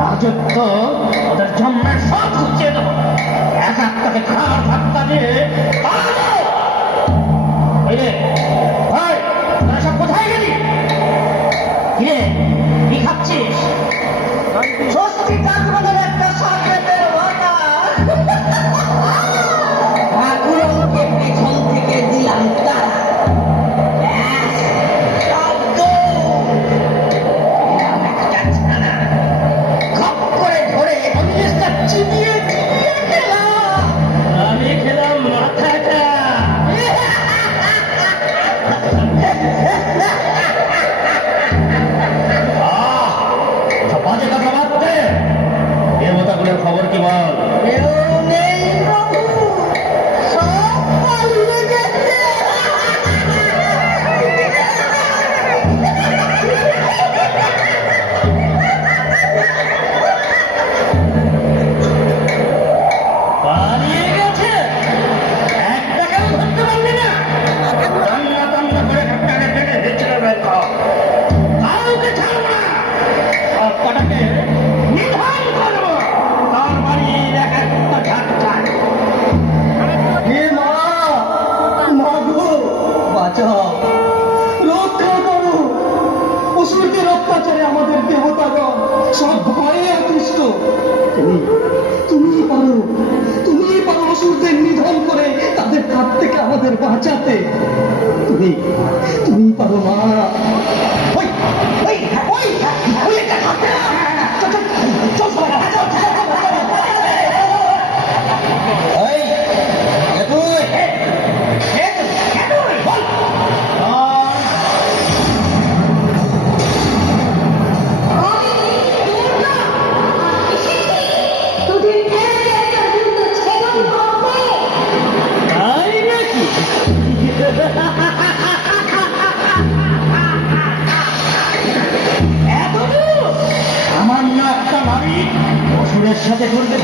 রাজত্ব ওদের জন্মের সব ঘুচিয়ে দেবো। এক একটাকে খাওয়ার ধাক্কা দিয়ে তোরা সব কোথায় গেলি? কিরে কি খাচ্ছিস? ষষ্ঠী কাকবাদের একটা সাকেতের ওটা ঠাকুরকে পেছন থেকে দিলাম তারা চিবিয়ে চিবিয়ে খেলাম। আমি খেলাম মাথাটা। বাজে কথা বাদ দে। দেবতাগুলোর খবর কি বল? কেউ নেই প্রভু, সব পালিয়ে গেছে। পালিয়ে গেছে? একটাকেও ধরতে পারলি না? রান্না টান্না করে একটাকে টেনে হেঁচড়ে বের কর। কাউকে ছাড়ব না। সব কটাকে নিধন করবো। তার বাড়ির এক একটা ঝাঁকঝাঁক। হে মা, মা গো, বাঁচাও, রক্ষা করো। অসুরদের অত্যাচারে আমাদের দেবতাগণ সব ভয়ে অতিষ্ঠ। তুমি পারো অসুরদের নিধন করে তাদের হাত থেকে আমাদের বাঁচাতে। তুমি পারো মা। তাই নাকি? সামান্য একটা নারী অসুরের সাথে করবে